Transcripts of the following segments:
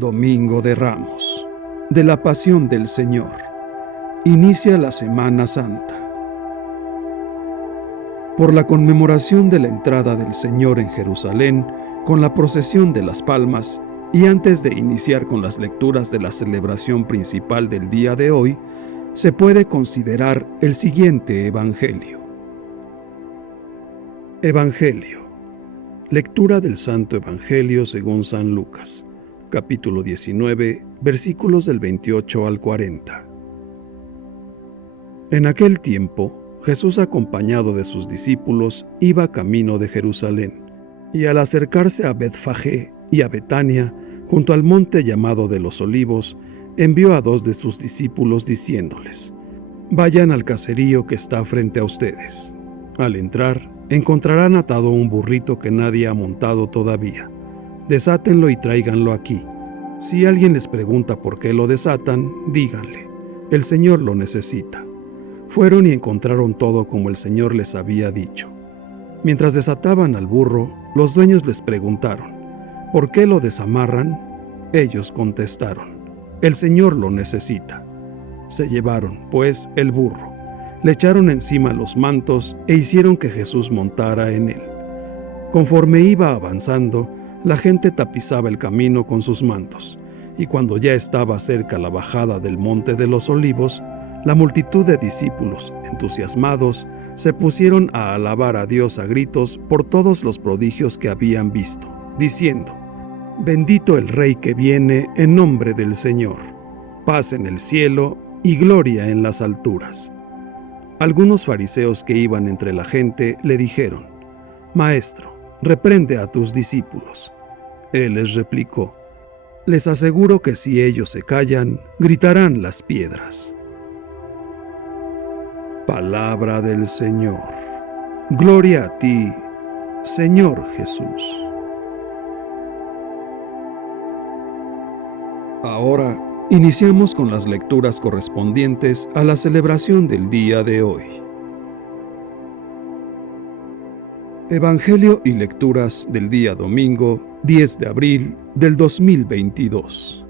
Domingo de Ramos, de la Pasión del Señor. Inicia la Semana Santa. Por la conmemoración de la entrada del Señor en Jerusalén, con la procesión de las palmas, y antes de iniciar con las lecturas de la celebración principal del día de hoy, se puede considerar el siguiente Evangelio. Evangelio. Lectura del Santo Evangelio según San Lucas, capítulo 19, versículos del 28 al 40. En aquel tiempo, Jesús, acompañado de sus discípulos, iba camino de Jerusalén, y al acercarse a Betfagé y a Betania, junto al monte llamado de los Olivos, envió a 2 de sus discípulos diciéndoles: «Vayan al caserío que está frente a ustedes. Al entrar, encontrarán atado un burrito que nadie ha montado todavía. Desátenlo y tráiganlo aquí. Si alguien les pregunta por qué lo desatan, díganle: el Señor lo necesita». Fueron y encontraron todo como el Señor les había dicho. Mientras desataban al burro, los dueños les preguntaron: «¿Por qué lo desamarran?». Ellos contestaron: «El Señor lo necesita». Se llevaron, pues, el burro, le echaron encima los mantos e hicieron que Jesús montara en él. Conforme iba avanzando, la gente tapizaba el camino con sus mantos, y cuando ya estaba cerca la bajada del monte de los Olivos, la multitud de discípulos, entusiasmados, se pusieron a alabar a Dios a gritos por todos los prodigios que habían visto, diciendo: «Bendito el Rey que viene en nombre del Señor, paz en el cielo y gloria en las alturas». Algunos fariseos que iban entre la gente le dijeron: «Maestro, reprende a tus discípulos». Él les replicó: «Les aseguro que si ellos se callan, gritarán las piedras». Palabra del Señor. Gloria a ti, Señor Jesús. Ahora iniciamos con las lecturas correspondientes a la celebración del día de hoy. Evangelio y lecturas del día domingo 10 de abril del 2022.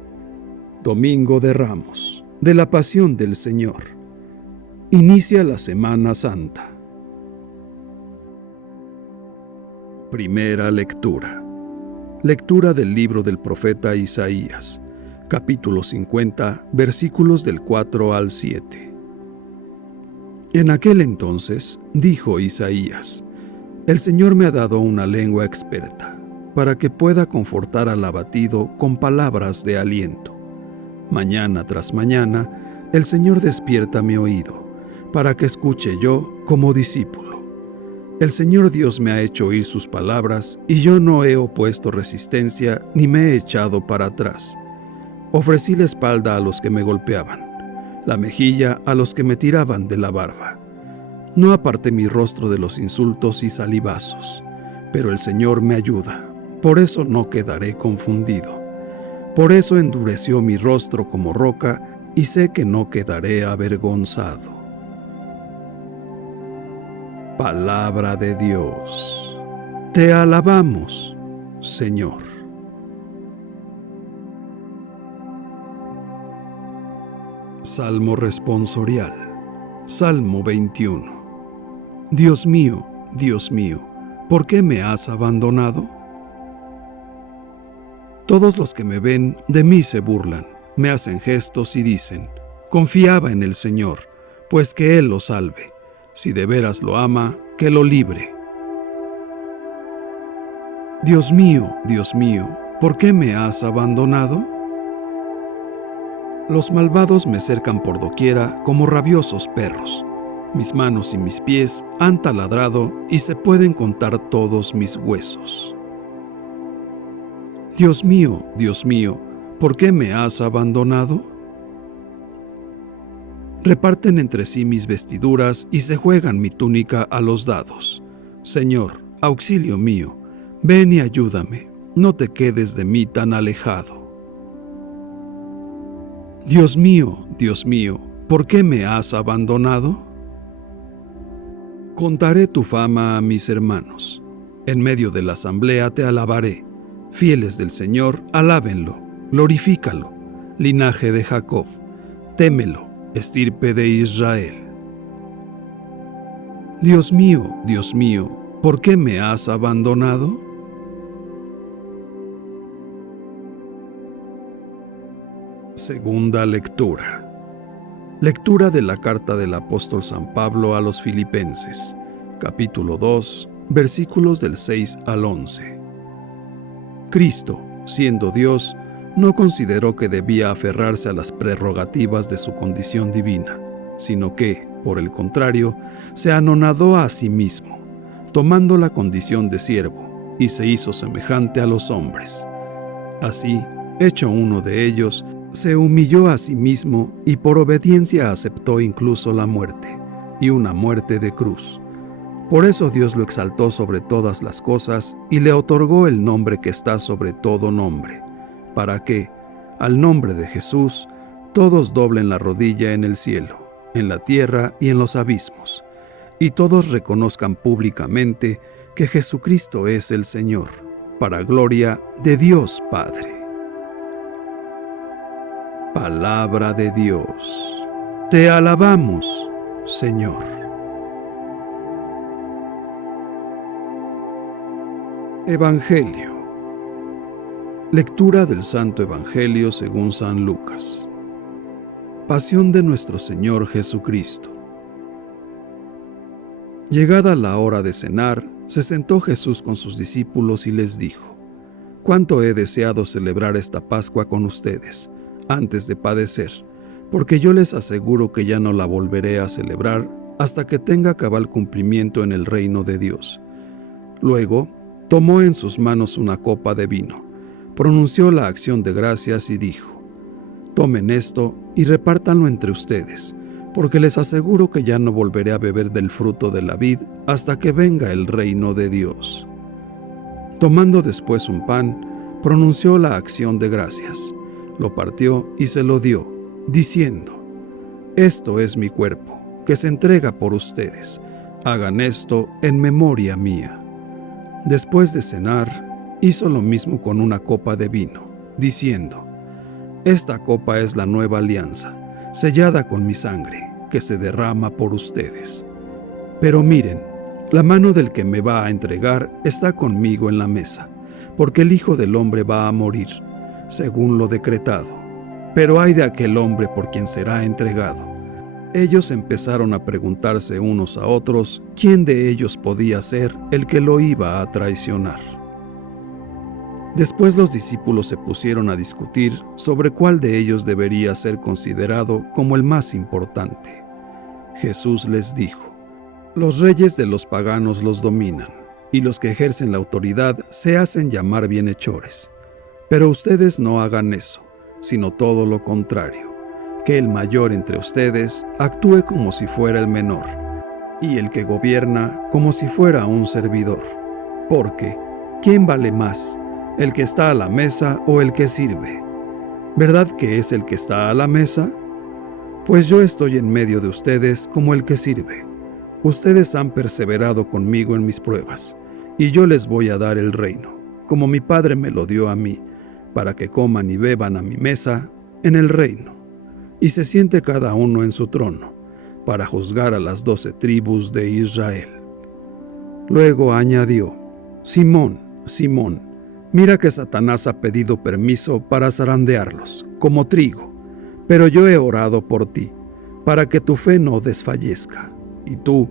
Domingo de Ramos, de la Pasión del Señor. Inicia la Semana Santa. Primera lectura. Lectura del libro del profeta Isaías, capítulo 50, versículos del 4 al 7. En aquel entonces dijo Isaías: «El Señor me ha dado una lengua experta, para que pueda confortar al abatido con palabras de aliento. Mañana tras mañana, el Señor despierta mi oído, para que escuche yo como discípulo. El Señor Dios me ha hecho oír sus palabras, y yo no he opuesto resistencia ni me he echado para atrás. Ofrecí la espalda a los que me golpeaban, la mejilla a los que me tiraban de la barba. No aparté mi rostro de los insultos y salivazos, pero el Señor me ayuda, por eso no quedaré confundido. Por eso endureció mi rostro como roca, y sé que no quedaré avergonzado». Palabra de Dios. Te alabamos, Señor. Salmo responsorial. Salmo 21. Dios mío, ¿por qué me has abandonado? Todos los que me ven de mí se burlan, me hacen gestos y dicen: «Confiaba en el Señor, pues que Él lo salve. Si de veras lo ama, que lo libre». Dios mío, ¿por qué me has abandonado? Los malvados me cercan por doquiera como rabiosos perros. Mis manos y mis pies han taladrado y se pueden contar todos mis huesos. Dios mío, ¿por qué me has abandonado? Reparten entre sí mis vestiduras y se juegan mi túnica a los dados. Señor, auxilio mío, ven y ayúdame, no te quedes de mí tan alejado. Dios mío, ¿por qué me has abandonado? Contaré tu fama a mis hermanos. En medio de la asamblea te alabaré. Fieles del Señor, alábenlo. glorifícalo, linaje de Jacob, témelo, estirpe de Israel. Dios mío, ¿por qué me has abandonado? Segunda lectura. Lectura de la carta del apóstol San Pablo a los Filipenses, capítulo 2, versículos del 6 al 11. Cristo, siendo Dios, no consideró que debía aferrarse a las prerrogativas de su condición divina, sino que, por el contrario, se anonadó a sí mismo, tomando la condición de siervo, y se hizo semejante a los hombres. Así, hecho uno de ellos, se humilló a sí mismo y por obediencia aceptó incluso la muerte, y una muerte de cruz. Por eso Dios lo exaltó sobre todas las cosas y le otorgó el nombre que está sobre todo nombre, para que, al nombre de Jesús, todos doblen la rodilla en el cielo, en la tierra y en los abismos, y todos reconozcan públicamente que Jesucristo es el Señor, para gloria de Dios Padre. Palabra de Dios. Te alabamos, Señor. Evangelio. Lectura del Santo Evangelio según San Lucas. Pasión de nuestro Señor Jesucristo. Llegada la hora de cenar, se sentó Jesús con sus discípulos y les dijo: «Cuánto he deseado celebrar esta Pascua con ustedes, antes de padecer, porque yo les aseguro que ya no la volveré a celebrar hasta que tenga cabal cumplimiento en el reino de Dios». Luego, tomó en sus manos una copa de vino, pronunció la acción de gracias y dijo: «Tomen esto y repártanlo entre ustedes, porque les aseguro que ya no volveré a beber del fruto de la vid hasta que venga el reino de Dios». Tomando después un pan, pronunció la acción de gracias, lo partió y se lo dio, diciendo: «Esto es mi cuerpo, que se entrega por ustedes. Hagan esto en memoria mía». Después de cenar, hizo lo mismo con una copa de vino, diciendo: «Esta copa es la nueva alianza, sellada con mi sangre, que se derrama por ustedes. Pero miren, la mano del que me va a entregar está conmigo en la mesa, porque el Hijo del Hombre va a morir, según lo decretado. Pero ay de aquel hombre por quien será entregado». Ellos empezaron a preguntarse unos a otros quién de ellos podía ser el que lo iba a traicionar. Después los discípulos se pusieron a discutir sobre cuál de ellos debería ser considerado como el más importante. Jesús les dijo: «Los reyes de los paganos los dominan, y los que ejercen la autoridad se hacen llamar bienhechores. Pero ustedes no hagan eso, sino todo lo contrario, que el mayor entre ustedes actúe como si fuera el menor, y el que gobierna como si fuera un servidor. Porque, ¿quién vale más, el que está a la mesa o el que sirve? ¿Verdad que es el que está a la mesa? Pues yo estoy en medio de ustedes como el que sirve. Ustedes han perseverado conmigo en mis pruebas, y yo les voy a dar el reino, como mi Padre me lo dio a mí, para que coman y beban a mi mesa en el reino, y se siente cada uno en su trono, para juzgar a las 12 tribus de Israel». Luego añadió: «Simón, Simón, mira que Satanás ha pedido permiso para zarandearlos, como trigo, pero yo he orado por ti, para que tu fe no desfallezca, y tú,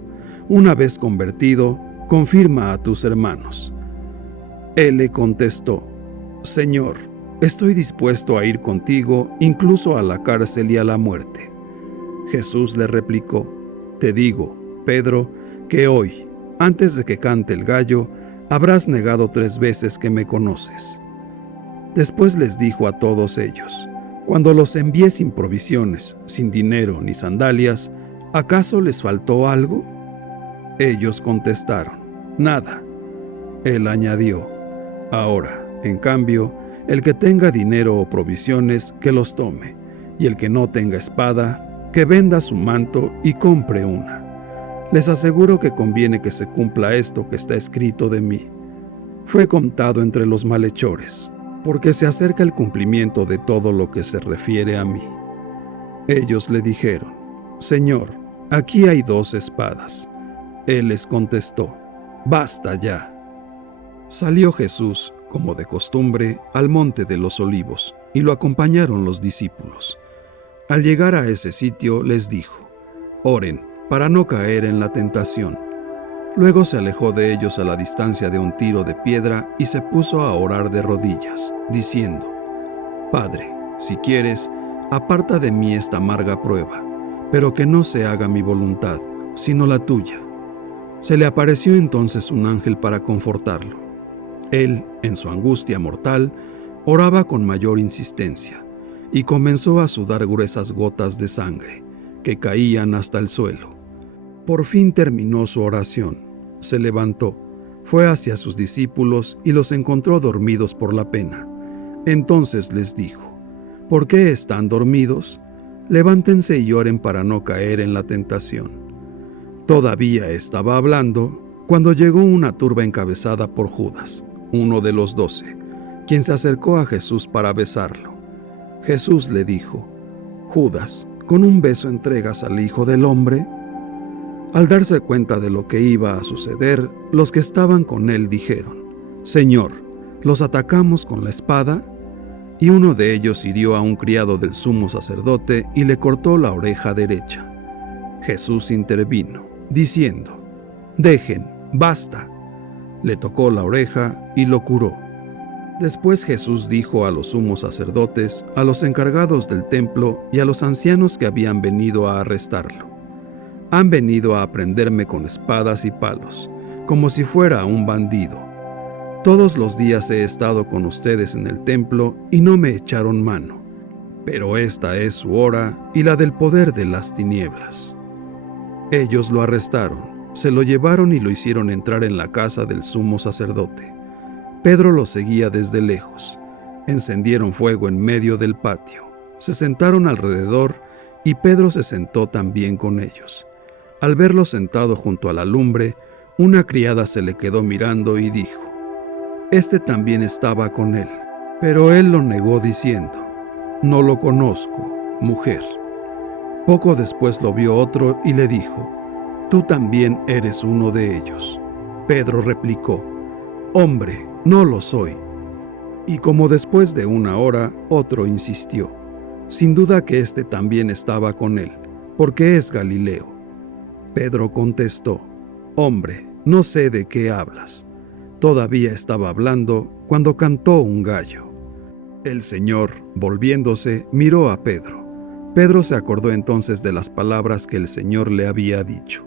una vez convertido, confirma a tus hermanos». Él le contestó: «Señor, estoy dispuesto a ir contigo incluso a la cárcel y a la muerte». Jesús le replicó: «Te digo, Pedro, que hoy, antes de que cante el gallo, habrás negado 3 veces que me conoces». Después les dijo a todos ellos: «Cuando los envié sin provisiones, sin dinero ni sandalias, ¿acaso les faltó algo?». Ellos contestaron: «Nada». Él añadió: «Ahora, en cambio, el que tenga dinero o provisiones, que los tome, y el que no tenga espada, que venda su manto y compre una. Les aseguro que conviene que se cumpla esto que está escrito de mí. Fue contado entre los malhechores, porque se acerca el cumplimiento de todo lo que se refiere a mí. Ellos le dijeron: Señor, aquí hay 2 espadas. Él les contestó: Basta ya. Salió Jesús, como de costumbre, al monte de los Olivos, y lo acompañaron los discípulos. Al llegar a ese sitio les dijo: Oren, para no caer en la tentación. Luego se alejó de ellos a la distancia de un tiro de piedra y se puso a orar de rodillas, diciendo: Padre, si quieres, aparta de mí esta amarga prueba, pero que no se haga mi voluntad, sino la tuya. Se le apareció entonces un ángel para confortarlo. Él, en su angustia mortal, oraba con mayor insistencia, y comenzó a sudar gruesas gotas de sangre, que caían hasta el suelo. Por fin terminó su oración, se levantó, fue hacia sus discípulos y los encontró dormidos por la pena. Entonces les dijo: ¿Por qué están dormidos? Levántense y oren para no caer en la tentación. Todavía estaba hablando cuando llegó una turba encabezada por Judas, uno de los 12, quien se acercó a Jesús para besarlo. Jesús le dijo: Judas, ¿con un beso entregas al Hijo del Hombre? Al darse cuenta de lo que iba a suceder, los que estaban con él dijeron: Señor, ¿los atacamos con la espada? Y uno de ellos hirió a un criado del sumo sacerdote y le cortó la oreja derecha. Jesús intervino, diciendo: Dejen, basta. Le tocó la oreja y lo curó. Después Jesús dijo a los sumos sacerdotes, a los encargados del templo y a los ancianos que habían venido a arrestarlo: Han venido a prenderme con espadas y palos, como si fuera un bandido. Todos los días he estado con ustedes en el templo y no me echaron mano, pero esta es su hora y la del poder de las tinieblas. Ellos lo arrestaron, se lo llevaron y lo hicieron entrar en la casa del sumo sacerdote. Pedro lo seguía desde lejos. Encendieron fuego en medio del patio, se sentaron alrededor y Pedro se sentó también con ellos. Al verlo sentado junto a la lumbre, una criada se le quedó mirando y dijo: Este también estaba con él. Pero él lo negó diciendo: No lo conozco, mujer. Poco después lo vio otro y le dijo: Tú también eres uno de ellos. Pedro replicó: Hombre, no lo soy. Y como después de una hora, otro insistió: Sin duda que este también estaba con él, porque es Galileo. Pedro contestó: Hombre, no sé de qué hablas. Todavía estaba hablando cuando cantó un gallo. El Señor, volviéndose, miró a Pedro. Pedro se acordó entonces de las palabras que el Señor le había dicho: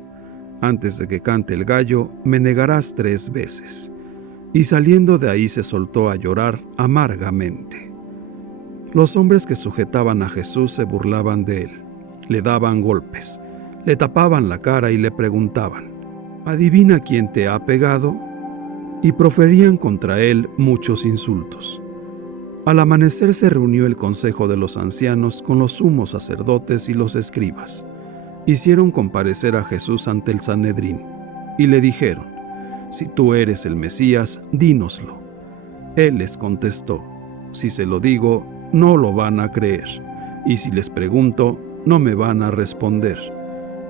Antes de que cante el gallo, me negarás 3 veces. Y saliendo de ahí se soltó a llorar amargamente. Los hombres que sujetaban a Jesús se burlaban de él, le daban golpes, le tapaban la cara y le preguntaban: ¿Adivina quién te ha pegado? Y proferían contra él muchos insultos. Al amanecer se reunió el consejo de los ancianos con los sumos sacerdotes y los escribas. Hicieron comparecer a Jesús ante el Sanedrín y le dijeron: Si tú eres el Mesías, dínoslo. Él les contestó: Si se lo digo, no lo van a creer, y si les pregunto, no me van a responder.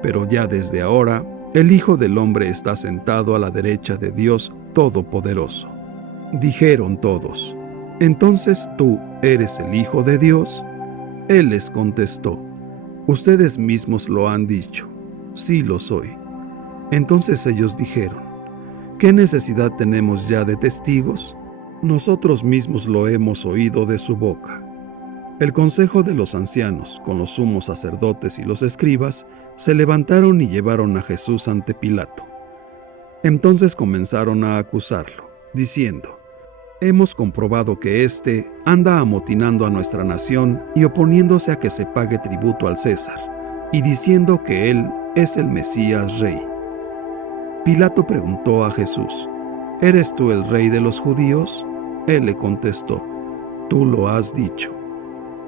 Pero ya desde ahora, el Hijo del Hombre está sentado a la derecha de Dios Todopoderoso. Dijeron todos: ¿Entonces tú eres el Hijo de Dios? Él les contestó: Ustedes mismos lo han dicho, sí lo soy. Entonces ellos dijeron: ¿Qué necesidad tenemos ya de testigos? Nosotros mismos lo hemos oído de su boca. El consejo de los ancianos, con los sumos sacerdotes y los escribas, se levantaron y llevaron a Jesús ante Pilato. Entonces comenzaron a acusarlo, diciendo: Hemos comprobado que éste anda amotinando a nuestra nación y oponiéndose a que se pague tributo al César, y diciendo que él es el Mesías Rey. Pilato preguntó a Jesús: ¿Eres tú el rey de los judíos? Él le contestó: Tú lo has dicho.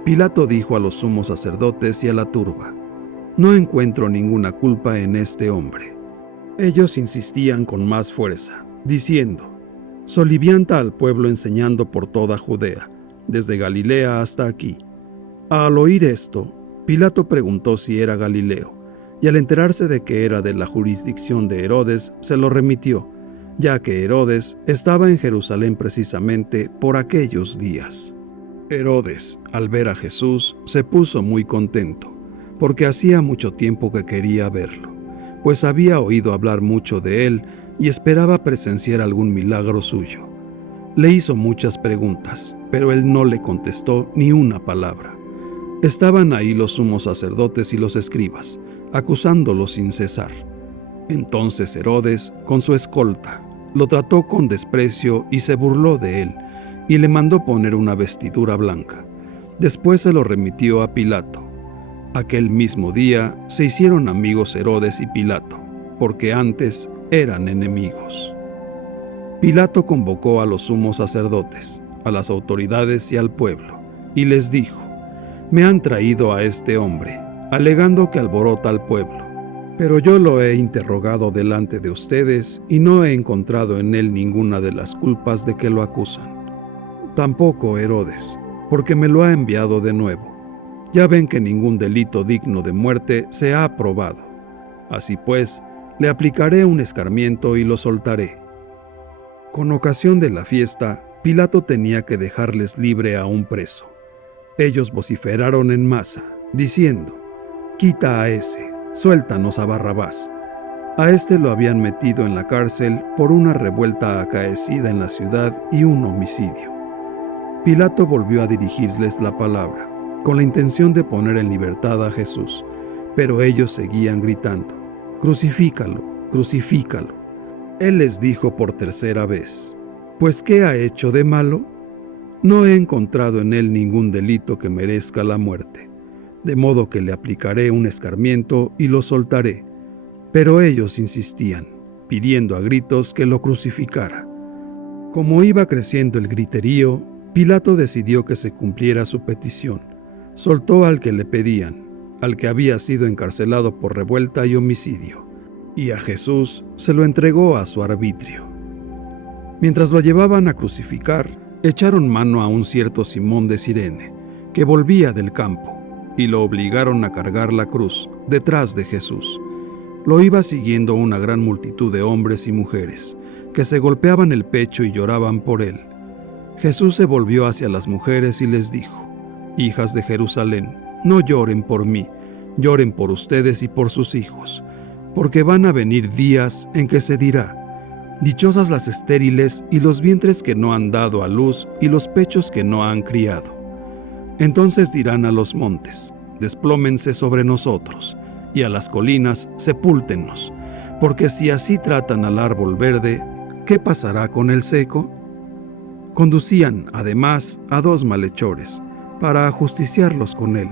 Pilato dijo a los sumos sacerdotes y a la turba: No encuentro ninguna culpa en este hombre. Ellos insistían con más fuerza, diciendo: solivianta al pueblo enseñando por toda Judea, desde Galilea hasta aquí. Al oír esto, Pilato preguntó si era Galileo, y al enterarse de que era de la jurisdicción de Herodes, se lo remitió, ya que Herodes estaba en Jerusalén precisamente por aquellos días. Herodes, al ver a Jesús, se puso muy contento, porque hacía mucho tiempo que quería verlo, pues había oído hablar mucho de él y esperaba presenciar algún milagro suyo. Le hizo muchas preguntas, pero él no le contestó ni una palabra. Estaban ahí los sumos sacerdotes y los escribas, acusándolo sin cesar. Entonces Herodes, con su escolta, lo trató con desprecio y se burló de él, y le mandó poner una vestidura blanca. Después se lo remitió a Pilato. Aquel mismo día se hicieron amigos Herodes y Pilato, porque antes eran enemigos. Pilato convocó a los sumos sacerdotes, a las autoridades y al pueblo, y les dijo: «Me han traído a este hombre, alegando que alborota al pueblo. Pero yo lo he interrogado delante de ustedes y no he encontrado en él ninguna de las culpas de que lo acusan. Tampoco Herodes, porque me lo ha enviado de nuevo. Ya ven que ningún delito digno de muerte se ha probado. Así pues, le aplicaré un escarmiento y lo soltaré». Con ocasión de la fiesta, Pilato tenía que dejarles libre a un preso. Ellos vociferaron en masa, diciendo: «Quita a ese, suéltanos a Barrabás». A este lo habían metido en la cárcel por una revuelta acaecida en la ciudad y un homicidio. Pilato volvió a dirigirles la palabra, con la intención de poner en libertad a Jesús, pero ellos seguían gritando: «Crucifícalo, crucifícalo». Él les dijo por tercera vez: «¿Pues qué ha hecho de malo? No he encontrado en él ningún delito que merezca la muerte, de modo que le aplicaré un escarmiento y lo soltaré». Pero ellos insistían, pidiendo a gritos que lo crucificara. Como iba creciendo el griterío, Pilato decidió que se cumpliera su petición. Soltó al que le pedían, al que había sido encarcelado por revuelta y homicidio, y a Jesús se lo entregó a su arbitrio. Mientras lo llevaban a crucificar, echaron mano a un cierto Simón de Cirene, que volvía del campo, y lo obligaron a cargar la cruz detrás de Jesús. Lo iba siguiendo una gran multitud de hombres y mujeres, que se golpeaban el pecho y lloraban por él. Jesús se volvió hacia las mujeres y les dijo: «Hijas de Jerusalén, no lloren por mí, lloren por ustedes y por sus hijos, porque van a venir días en que se dirá: dichosas las estériles y los vientres que no han dado a luz y los pechos que no han criado. Entonces dirán a los montes: desplómense sobre nosotros, y a las colinas: sepúltennos, porque si así tratan al árbol verde, ¿qué pasará con el seco?». Conducían, además, a 2 malhechores, para ajusticiarlos con él.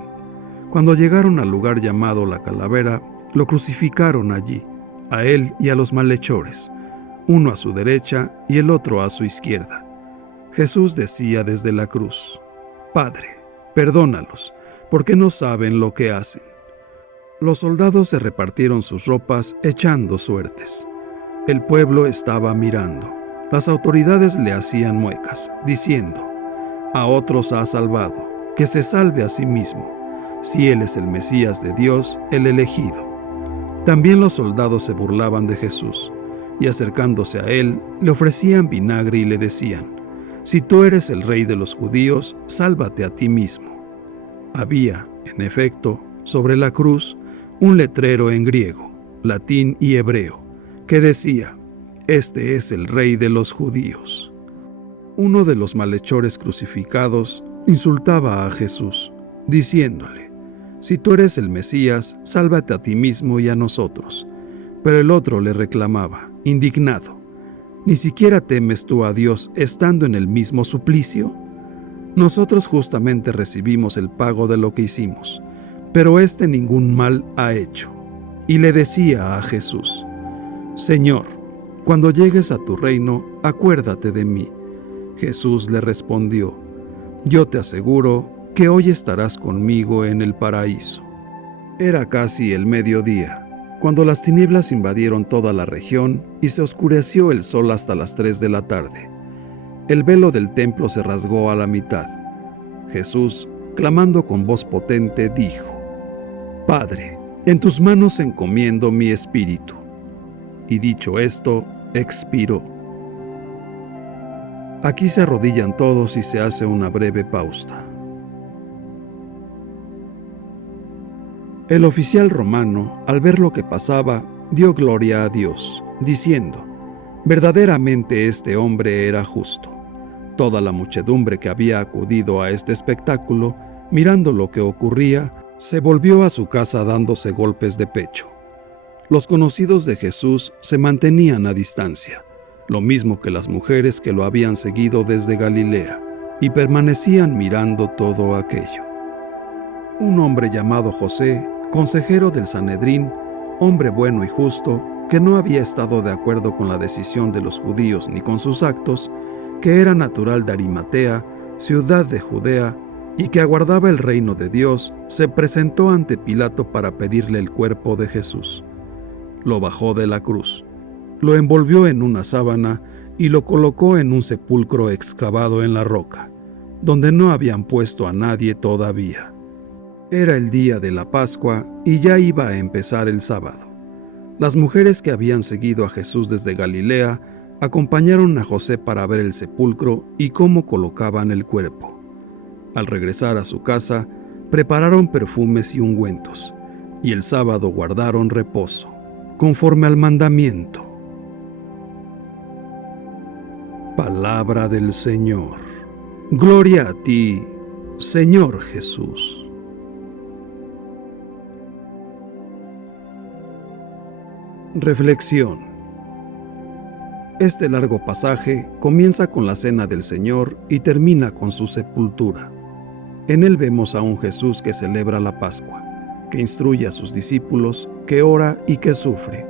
Cuando llegaron al lugar llamado La Calavera, lo crucificaron allí, a él y a los malhechores, uno a su derecha y el otro a su izquierda. Jesús decía desde la cruz: «Padre, perdónalos, porque no saben lo que hacen». Los soldados se repartieron sus ropas echando suertes. El pueblo estaba mirando. Las autoridades le hacían muecas, diciendo: «A otros ha salvado, que se salve a sí mismo, si él es el Mesías de Dios, el elegido». También los soldados se burlaban de Jesús, y acercándose a él, le ofrecían vinagre y le decían: «Si tú eres el rey de los judíos, sálvate a ti mismo». Había, en efecto, sobre la cruz, un letrero en griego, latín y hebreo, que decía: «Este es el rey de los judíos». Uno de los malhechores crucificados insultaba a Jesús, diciéndole: «Si tú eres el Mesías, sálvate a ti mismo y a nosotros». Pero el otro le reclamaba, indignado: «¿Ni siquiera temes tú a Dios estando en el mismo suplicio? Nosotros justamente recibimos el pago de lo que hicimos, pero éste ningún mal ha hecho». Y le decía a Jesús: «Señor, cuando llegues a tu reino, acuérdate de mí». Jesús le respondió: «Yo te aseguro que hoy estarás conmigo en el paraíso». Era casi el mediodía, cuando las tinieblas invadieron toda la región y se oscureció el sol hasta las 3 de la tarde. el velo del templo se rasgó a la mitad. Jesús, clamando con voz potente, dijo: Padre, en tus manos encomiendo mi espíritu. Y dicho esto, expiró. Aquí se arrodillan todos y se hace una breve pausa. El oficial romano, al ver lo que pasaba, dio gloria a Dios, diciendo: verdaderamente este hombre era justo. Toda la muchedumbre que había acudido a este espectáculo, mirando lo que ocurría, se volvió a su casa dándose golpes de pecho. Los conocidos de Jesús se mantenían a distancia, lo mismo que las mujeres que lo habían seguido desde Galilea, y permanecían mirando todo aquello. Un hombre llamado José, consejero del Sanedrín, hombre bueno y justo, que no había estado de acuerdo con la decisión de los judíos ni con sus actos, que era natural de Arimatea, ciudad de Judea, y que aguardaba el reino de Dios, se presentó ante Pilato para pedirle el cuerpo de Jesús. Lo bajó de la cruz, lo envolvió en una sábana y lo colocó en un sepulcro excavado en la roca, donde no habían puesto a nadie todavía. Era el día de la Pascua y ya iba a empezar el sábado. Las mujeres que habían seguido a Jesús desde Galilea acompañaron a José para ver el sepulcro y cómo colocaban el cuerpo. Al regresar a su casa, prepararon perfumes y ungüentos, y el sábado guardaron reposo, conforme al mandamiento. Palabra del Señor. Gloria a ti, Señor Jesús. Reflexión. Este largo pasaje comienza con la cena del Señor y termina con su sepultura. En él vemos a un Jesús que celebra la Pascua, que instruye a sus discípulos, que ora y que sufre.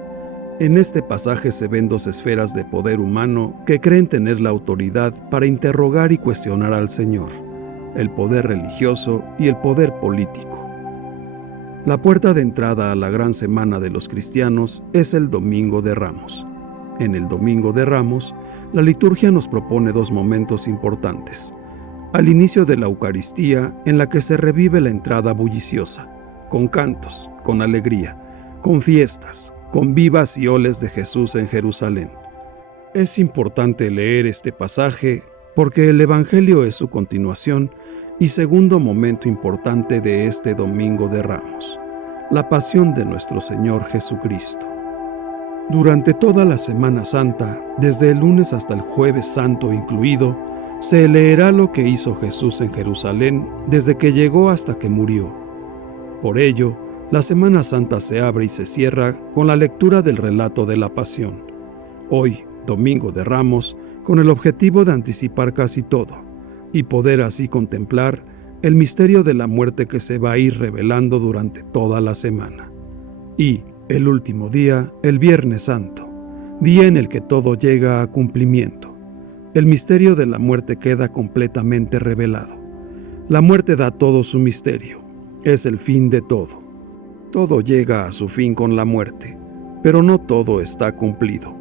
En este pasaje se ven dos esferas de poder humano que creen tener la autoridad para interrogar y cuestionar al Señor: el poder religioso y el poder político. La puerta de entrada a la gran semana de los cristianos es el Domingo de Ramos. En el Domingo de Ramos, la liturgia nos propone dos momentos importantes. Al inicio de la Eucaristía, en la que se revive la entrada bulliciosa, con cantos, con alegría, con fiestas, con vivas y oles de Jesús en Jerusalén. Es importante leer este pasaje porque el Evangelio es su continuación y segundo momento importante de este Domingo de Ramos, la pasión de nuestro Señor Jesucristo. Durante toda la Semana Santa, desde el lunes hasta el Jueves Santo incluido, se leerá lo que hizo Jesús en Jerusalén desde que llegó hasta que murió. Por ello, la Semana Santa se abre y se cierra con la lectura del relato de la Pasión. Hoy, Domingo de Ramos, con el objetivo de anticipar casi todo y poder así contemplar el misterio de la muerte que se va a ir revelando durante toda la semana. Y el último día, el Viernes Santo, día en el que todo llega a cumplimiento. El misterio de la muerte queda completamente revelado. La muerte da todo su misterio, es el fin de todo. Todo llega a su fin con la muerte, pero no todo está cumplido.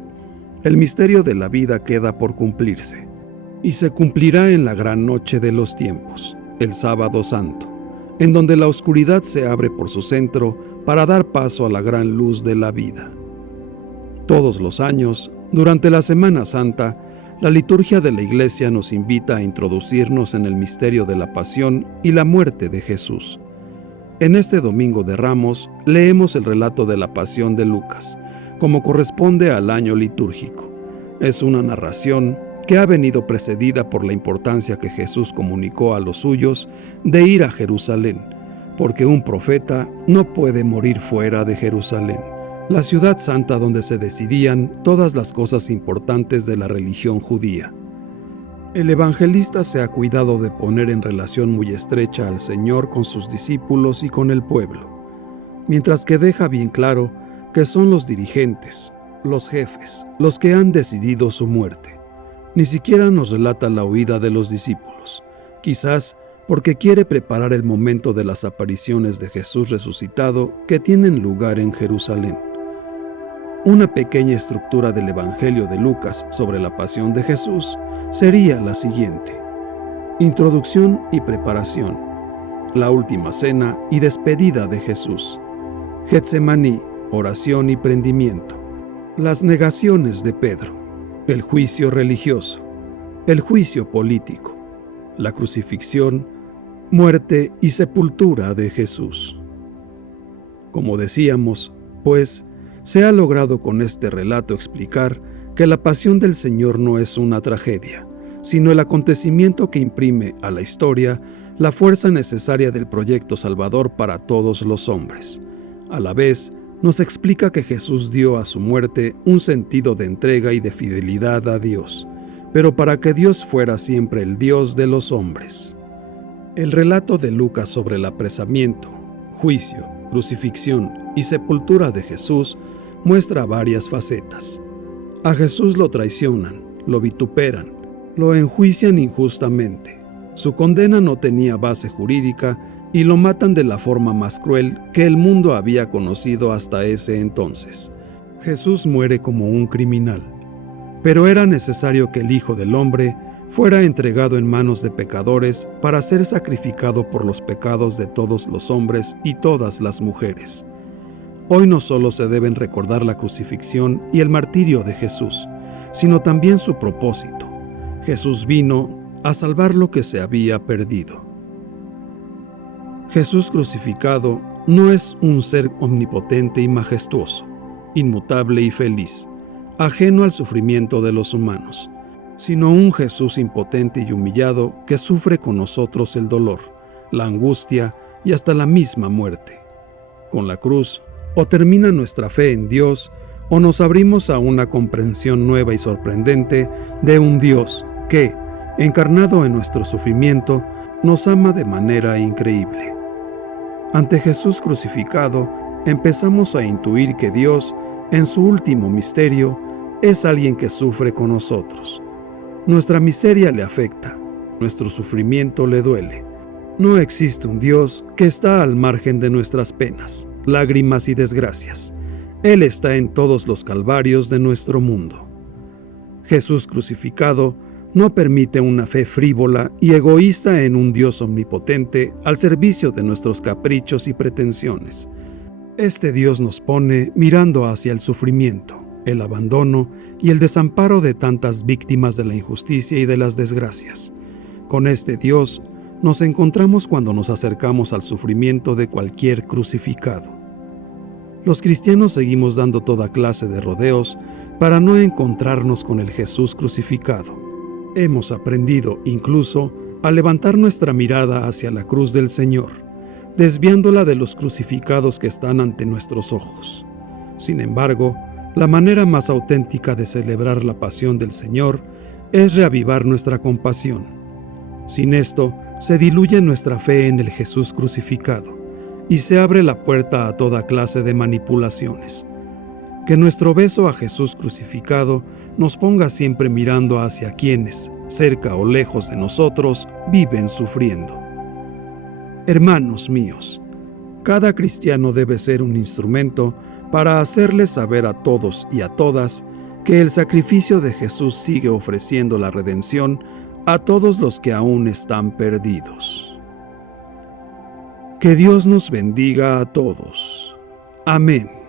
El misterio de la vida queda por cumplirse, y se cumplirá en la gran noche de los tiempos, el Sábado Santo, en donde la oscuridad se abre por su centro para dar paso a la gran luz de la vida. Todos los años, durante la Semana Santa, la liturgia de la Iglesia nos invita a introducirnos en el misterio de la pasión y la muerte de Jesús. En este Domingo de Ramos leemos el relato de la Pasión de Lucas, como corresponde al año litúrgico. Es una narración que ha venido precedida por la importancia que Jesús comunicó a los suyos de ir a Jerusalén, porque un profeta no puede morir fuera de Jerusalén, la ciudad santa donde se decidían todas las cosas importantes de la religión judía. El evangelista se ha cuidado de poner en relación muy estrecha al Señor con sus discípulos y con el pueblo, mientras que deja bien claro que son los dirigentes, los jefes, los que han decidido su muerte. Ni siquiera nos relata la huida de los discípulos, quizás porque quiere preparar el momento de las apariciones de Jesús resucitado que tienen lugar en Jerusalén. Una pequeña estructura del Evangelio de Lucas sobre la pasión de Jesús sería la siguiente: introducción y preparación, la última cena y despedida de Jesús, Getsemaní, oración y prendimiento, las negaciones de Pedro, el juicio religioso, el juicio político, la crucifixión, muerte y sepultura de Jesús. Como decíamos, pues, se ha logrado con este relato explicar que la pasión del Señor no es una tragedia, sino el acontecimiento que imprime a la historia la fuerza necesaria del proyecto salvador para todos los hombres. A la vez, nos explica que Jesús dio a su muerte un sentido de entrega y de fidelidad a Dios, pero para que Dios fuera siempre el Dios de los hombres. El relato de Lucas sobre el apresamiento, juicio, crucifixión y sepultura de Jesús muestra varias facetas. A Jesús lo traicionan, lo vituperan, lo enjuician injustamente. Su condena no tenía base jurídica y lo matan de la forma más cruel que el mundo había conocido hasta ese entonces. Jesús muere como un criminal, pero era necesario que el Hijo del Hombre fuera entregado en manos de pecadores para ser sacrificado por los pecados de todos los hombres y todas las mujeres. Hoy no solo se deben recordar la crucifixión y el martirio de Jesús, sino también su propósito. Jesús vino a salvar lo que se había perdido. Jesús crucificado no es un ser omnipotente y majestuoso, inmutable y feliz, ajeno al sufrimiento de los humanos, sino un Jesús impotente y humillado que sufre con nosotros el dolor, la angustia y hasta la misma muerte. Con la cruz, o termina nuestra fe en Dios, o nos abrimos a una comprensión nueva y sorprendente de un Dios que, encarnado en nuestro sufrimiento, nos ama de manera increíble. Ante Jesús crucificado, empezamos a intuir que Dios, en su último misterio, es alguien que sufre con nosotros. Nuestra miseria le afecta, nuestro sufrimiento le duele. No existe un Dios que está al margen de nuestras penas, lágrimas y desgracias. Él está en todos los calvarios de nuestro mundo. Jesús crucificado no permite una fe frívola y egoísta en un Dios omnipotente al servicio de nuestros caprichos y pretensiones. Este Dios nos pone mirando hacia el sufrimiento, el abandono y el desamparo de tantas víctimas de la injusticia y de las desgracias. Con este Dios nos encontramos cuando nos acercamos al sufrimiento de cualquier crucificado. Los cristianos seguimos dando toda clase de rodeos para no encontrarnos con el Jesús crucificado. Hemos aprendido incluso a levantar nuestra mirada hacia la cruz del Señor, desviándola de los crucificados que están ante nuestros ojos. Sin embargo, la manera más auténtica de celebrar la pasión del Señor es reavivar nuestra compasión. Sin esto, se diluye nuestra fe en el Jesús crucificado y se abre la puerta a toda clase de manipulaciones. Que nuestro beso a Jesús crucificado nos ponga siempre mirando hacia quienes, cerca o lejos de nosotros, viven sufriendo. Hermanos míos, cada cristiano debe ser un instrumento para hacerles saber a todos y a todas que el sacrificio de Jesús sigue ofreciendo la redención a todos los que aún están perdidos. Que Dios nos bendiga a todos. Amén.